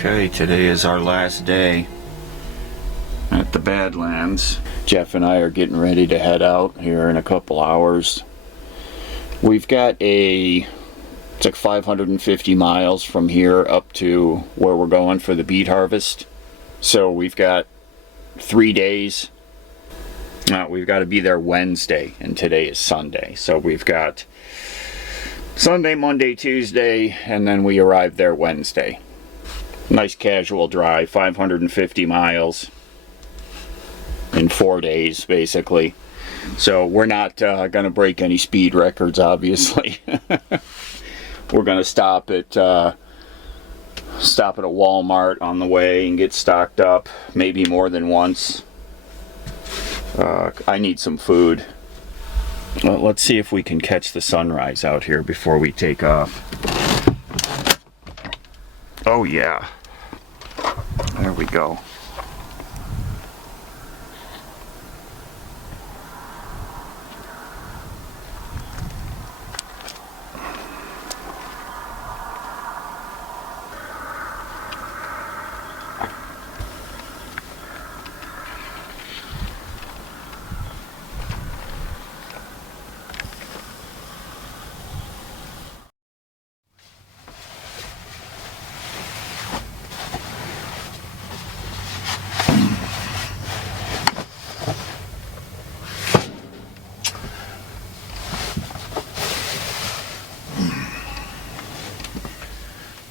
Okay, today is our last day at the Badlands. Jeff and I are getting ready to head out here in a couple hours. We've got it's like 550 miles from here up to where we're going for the beet harvest. So we've got 3 days. We've got to be there Wednesday, and today is Sunday. So we've got Sunday, Monday, Tuesday, and then we arrive there Wednesday. Nice casual drive, 550 miles in 4 days, basically. So we're not going to break any speed records, obviously. We're going to stop at a Walmart on the way and get stocked up, maybe more than once. I need some food. Well, let's see if we can catch the sunrise out here before we take off. Oh yeah. There we go.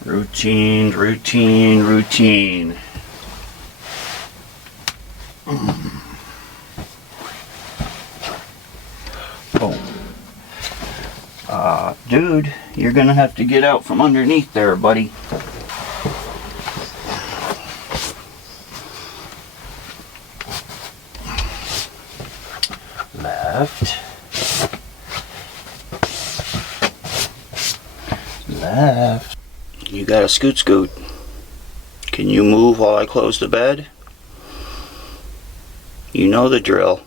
Routine, routine, routine. Oh. Dude, you're gonna have to get out from underneath there, buddy. Left. Left. You gotta scoot. Can you move while I close the bed? You know the drill.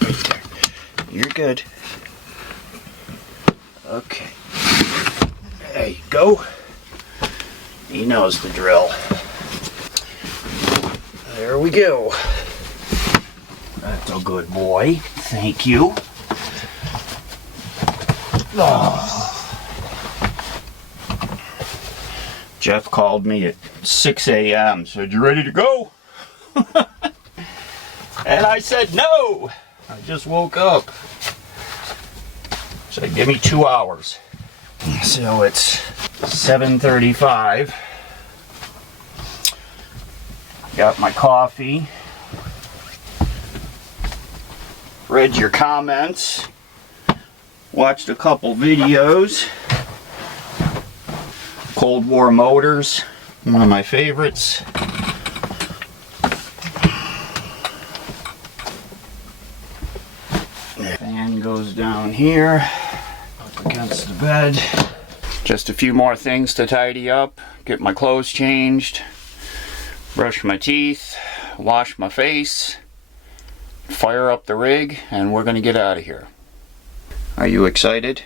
Right there. You're good. Okay. There you go. He knows the drill. There we go. That's a good boy. Thank you. Oh. Jeff called me at 6 a.m. Said, "You ready to go?" And I said, "No. I just woke up." Said, "Give me 2 hours." So it's 7:35. Got my coffee. Read your comments. Watched a couple videos. Cold War Motors, one of my favorites. Fan goes down here, up against the bed. Just a few more things to tidy up. Get my clothes changed. Brush my teeth. Wash my face. Fire up the rig, and we're gonna get out of here. Are you excited?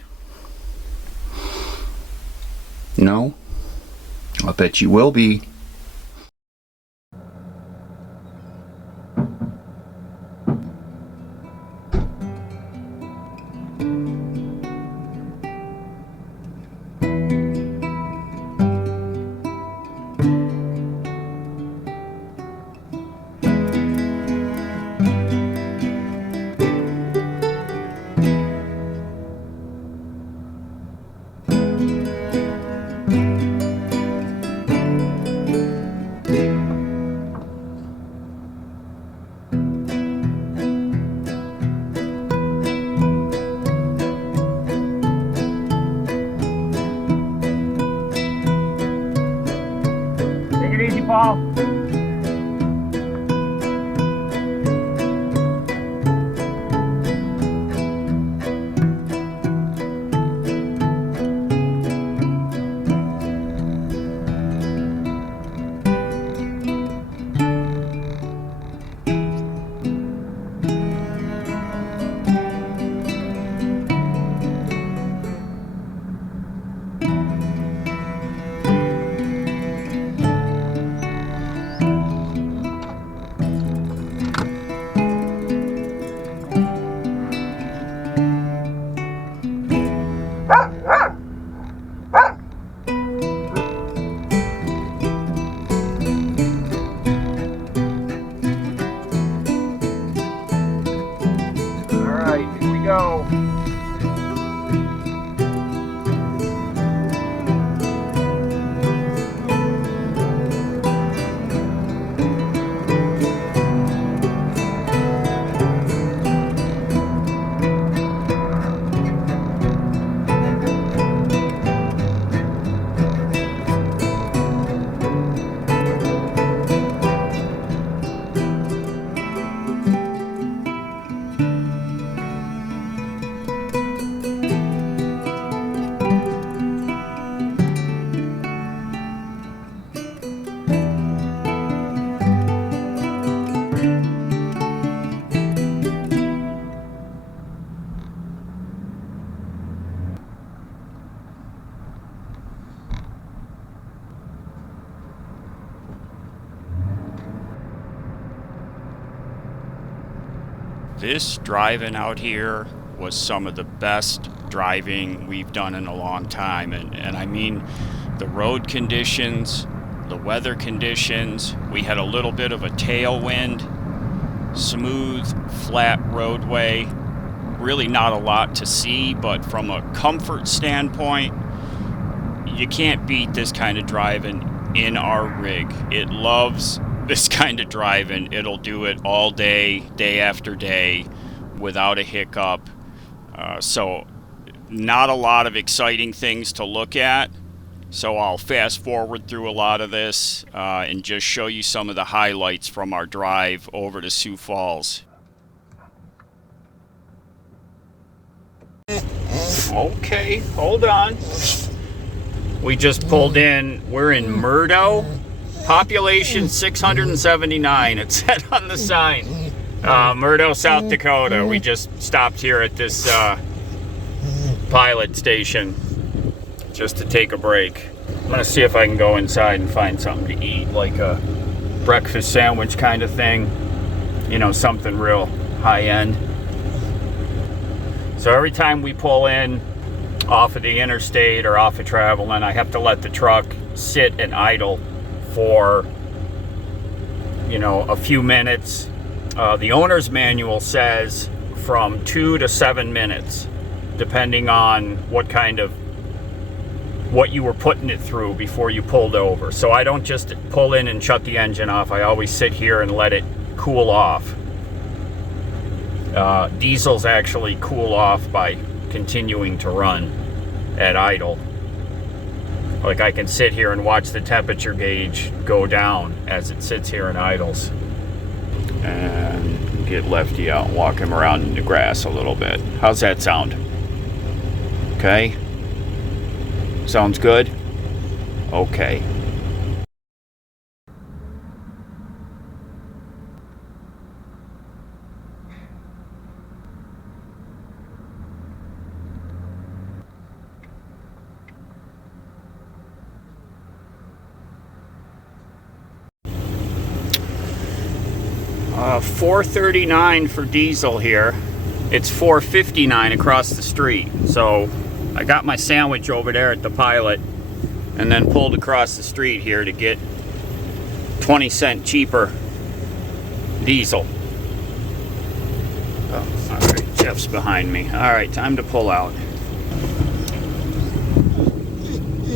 No? I bet you will be. Paul. This driving out here was some of the best driving we've done in a long time. And I mean, the road conditions, the weather conditions, we had a little bit of a tailwind, smooth, flat roadway, really not a lot to see, but from a comfort standpoint, you can't beat this kind of driving in our rig. It loves this kind of driving. It'll do it all day, day after day, without a hiccup. So not a lot of exciting things to look at. So I'll fast forward through a lot of this and just show you some of the highlights from our drive over to Sioux Falls. Okay, hold on. We just pulled in. We're in Murdo. Population 679. It said on the sign. Murdo, South Dakota. We just stopped here at this pilot station just to take a break. I'm gonna see if I can go inside and find something to eat, like a breakfast sandwich kind of thing. You know, something real high-end. So every time we pull in off of the interstate or off of travel, and I have to let the truck sit and idle for, you know, a few minutes. The owner's manual says from 2 to 7 minutes, depending on what you were putting it through before you pulled over. So I don't just pull in and shut the engine off. I always sit here and let it cool off. Diesels actually cool off by continuing to run at idle. Like, I can sit here and watch the temperature gauge go down as it sits here and idles. And get Lefty out and walk him around in the grass a little bit. How's that sound? Okay? Sounds good? Okay. $4.39 for diesel here. It's $4.59 across the street. So I got my sandwich over there at the pilot and then pulled across the street here to get 20-cent cheaper diesel. Oh, all right, Jeff's behind me. All right, time to pull out.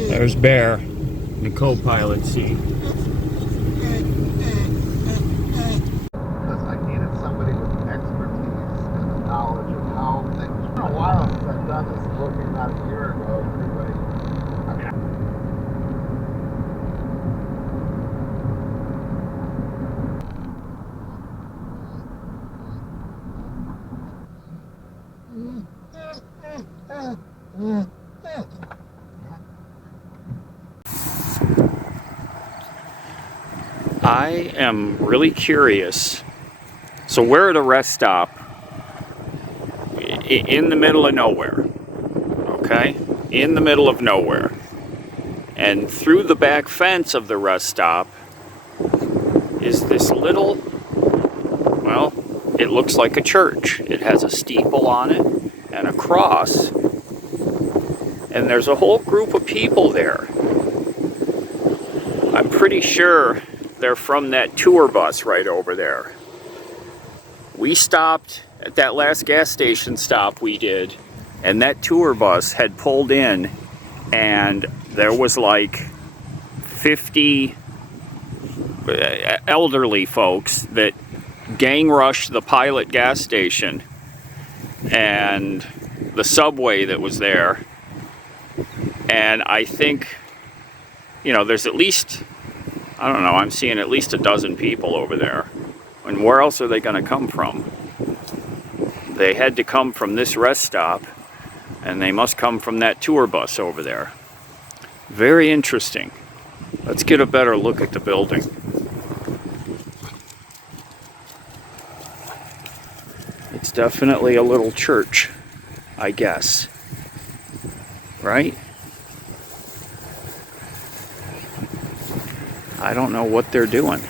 There's Bear in the co-pilot seat. Looking about a year ago, everybody. I am really curious. So we're at a rest stop in the middle of nowhere. Okay? In the middle of nowhere. And through the back fence of the rest stop is this little, well, it looks like a church. It has a steeple on it and a cross. And there's a whole group of people there. I'm pretty sure they're from that tour bus right over there. We stopped at that last gas station stop we did, and that tour bus had pulled in, and there was like 50 elderly folks that gang rushed the Pilot gas station and the subway that was there. And I think, you know, there's at least, I don't know, I'm seeing at least a dozen people over there. And where else are they going to come from? They had to come from this rest stop, and they must come from that tour bus over there. Very interesting. Let's get a better look at the building. It's definitely a little church, I guess. Right? I don't know what they're doing.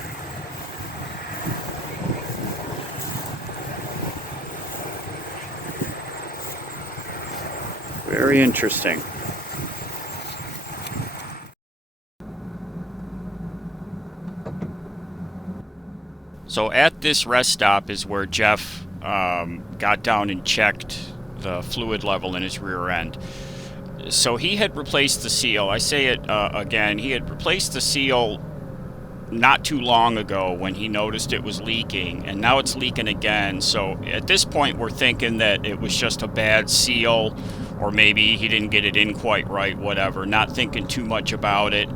Very interesting. So at this rest stop is where Jeff got down and checked the fluid level in his rear end. So he had replaced the seal. I say it again, he had replaced the seal not too long ago when he noticed it was leaking, and now it's leaking again. So at this point we're thinking that it was just a bad seal, or maybe he didn't get it in quite right, whatever. Not thinking too much about it.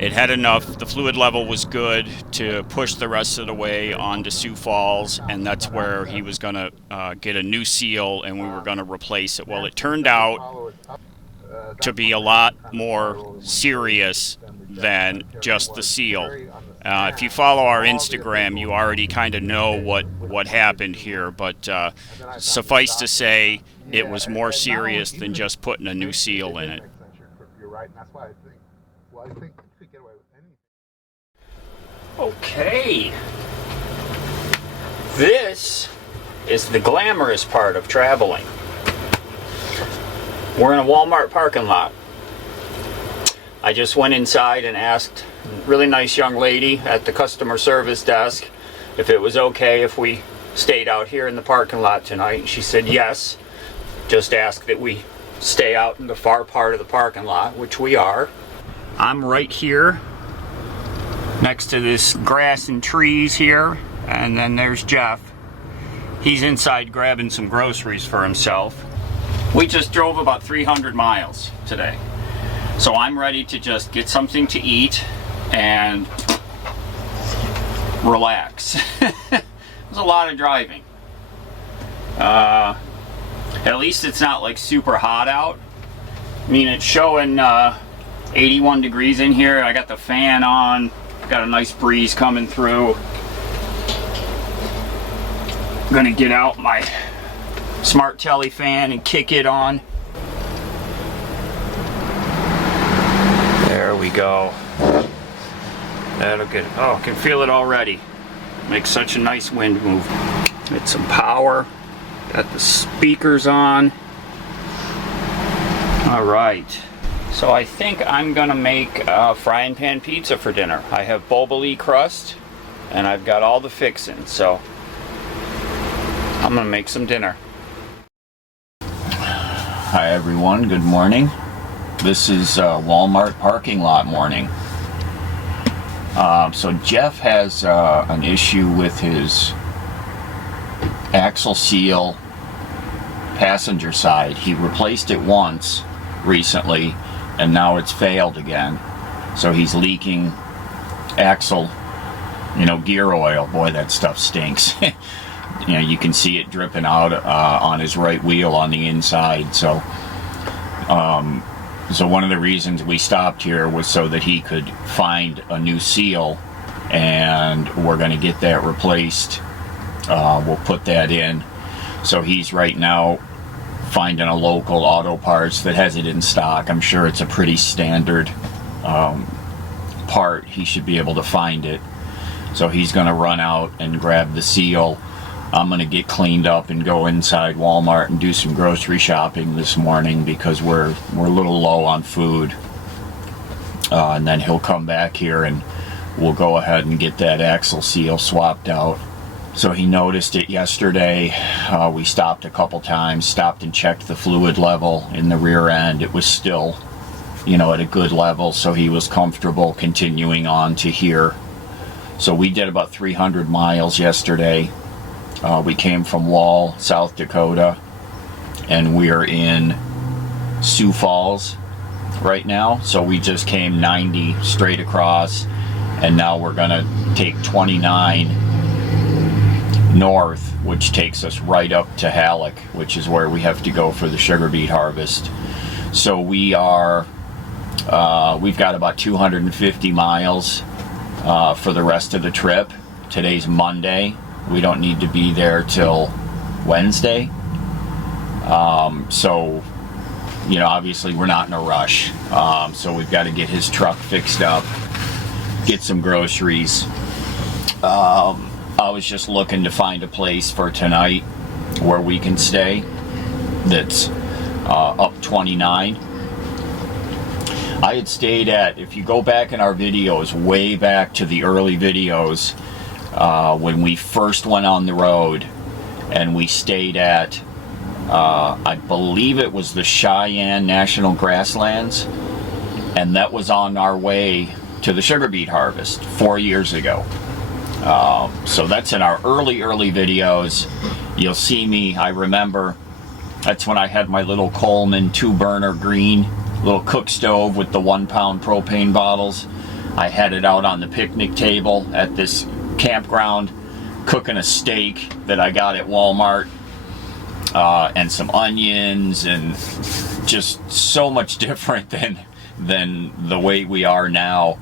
It had enough, the fluid level was good to push the rest of the way onto Sioux Falls, and that's where he was going to get a new seal and we were going to replace it. Well, it turned out to be a lot more serious than just the seal. If you follow our Instagram, you already kind of know what happened here, but suffice to say, it was more serious than just putting a new seal in it. You're right, and that's why I think, well, I think you could get away with anything. Okay. This is the glamorous part of traveling. We're in a Walmart parking lot. I just went inside and asked a really nice young lady at the customer service desk if it was okay if we stayed out here in the parking lot tonight. And she said yes. Just ask that we stay out in the far part of the parking lot, which we are. I'm right here next to this grass and trees here, and then there's Jeff. He's inside grabbing some groceries for himself. We just drove about 300 miles today, so I'm ready to just get something to eat and relax. There's a lot of driving. At least it's not like super hot out. I mean, it's showing 81 degrees in here. I got the fan on, got a nice breeze coming through. I'm gonna get out my smart telly fan and kick it on. There we go. That'll get, oh, I can feel it already. Makes such a nice wind move. Get some power. Got the speakers on. All right. So I think I'm gonna make frying pan pizza for dinner. I have boboli crust and I've got all the fixings, so I'm gonna make some dinner. Hi everyone, good morning. This is Walmart parking lot morning. So Jeff has an issue with his axle seal passenger side. He replaced it once recently and now it's failed again. So he's leaking axle, gear oil. Boy, that stuff stinks. You can see it dripping out on his right wheel on the inside. So one of the reasons we stopped here was so that he could find a new seal, and we're going to get that replaced. We'll put that in. So he's right now finding a local auto parts that has it in stock. I'm sure it's a pretty standard part. He should be able to find it. So he's going to run out and grab the seal. I'm going to get cleaned up and go inside Walmart and do some grocery shopping this morning because we're a little low on food. And then he'll come back here and we'll go ahead and get that axle seal swapped out. So he noticed it yesterday. We stopped a couple times, stopped and checked the fluid level in the rear end. It was still, at a good level, so he was comfortable continuing on to here. So we did about 300 miles yesterday. We came from Wall, South Dakota, and we're in Sioux Falls right now. So we just came 90 straight across, and now we're gonna take 29 north, which takes us right up to Halleck, which is where we have to go for the sugar beet harvest. So we've got about 250 miles for the rest of the trip. Today's Monday. We don't need to be there till Wednesday. So obviously we're not in a rush. So we've got to get his truck fixed up, get some groceries. I was just looking to find a place for tonight where we can stay that's up 29. I had stayed at, if you go back in our videos, way back to the early videos, when we first went on the road, and we stayed at, I believe it was the Cheyenne National Grasslands, and that was on our way to the sugar beet harvest 4 years ago. So that's in our early videos. You'll see me, I remember, that's when I had my little Coleman 2-burner green little cook stove with the 1-pound propane bottles. I had it out on the picnic table at this campground, cooking a steak that I got at Walmart, and some onions, and just so much different than the way we are now.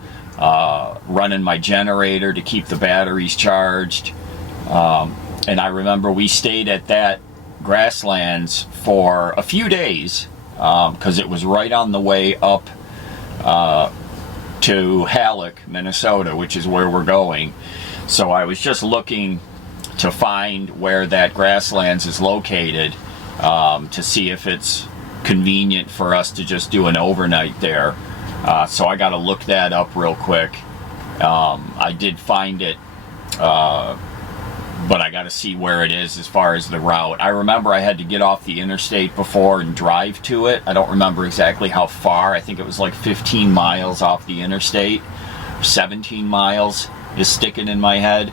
Running my generator to keep the batteries charged. And I remember we stayed at that grasslands for a few days, because it was right on the way up to Halleck, Minnesota, which is where we're going. So I was just looking to find where that grasslands is located, to see if it's convenient for us to just do an overnight there. So I got to look that up real quick. I did find it, but I got to see where it is as far as the route. I remember I had to get off the interstate before and drive to it. I don't remember exactly how far. I think it was like 15 miles off the interstate. 17 miles is sticking in my head.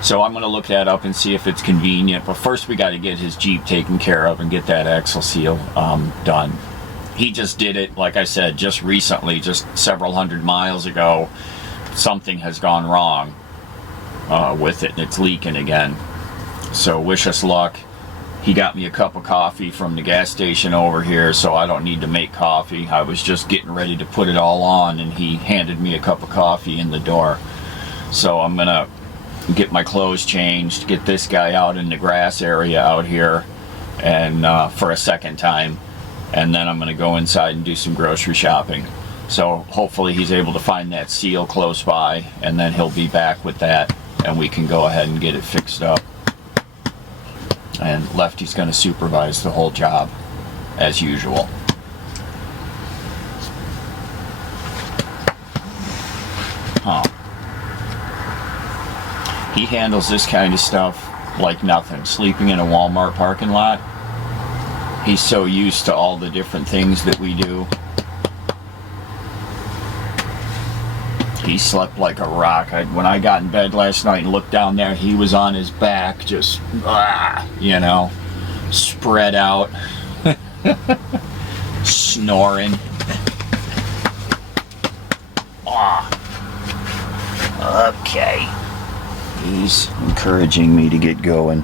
So I'm going to look that up and see if it's convenient. But first we got to get his Jeep taken care of and get that axle seal done. He just did it, like I said, just recently, just several hundred miles ago. Something has gone wrong with it, and it's leaking again. So wish us luck. He got me a cup of coffee from the gas station over here, so I don't need to make coffee. I was just getting ready to put it all on, and he handed me a cup of coffee in the door. So I'm gonna get my clothes changed, get this guy out in the grass area out here, and for a second time, and then I'm gonna go inside and do some grocery shopping. So hopefully he's able to find that seal close by, and then he'll be back with that, and we can go ahead and get it fixed up. And Lefty's going to supervise the whole job, as usual. He handles this kind of stuff like nothing. Sleeping in a Walmart parking lot. He's so used to all the different things that we do. He slept like a rock. When I got in bed last night and looked down there, he was on his back, just, you know, spread out, snoring. Okay. He's encouraging me to get going.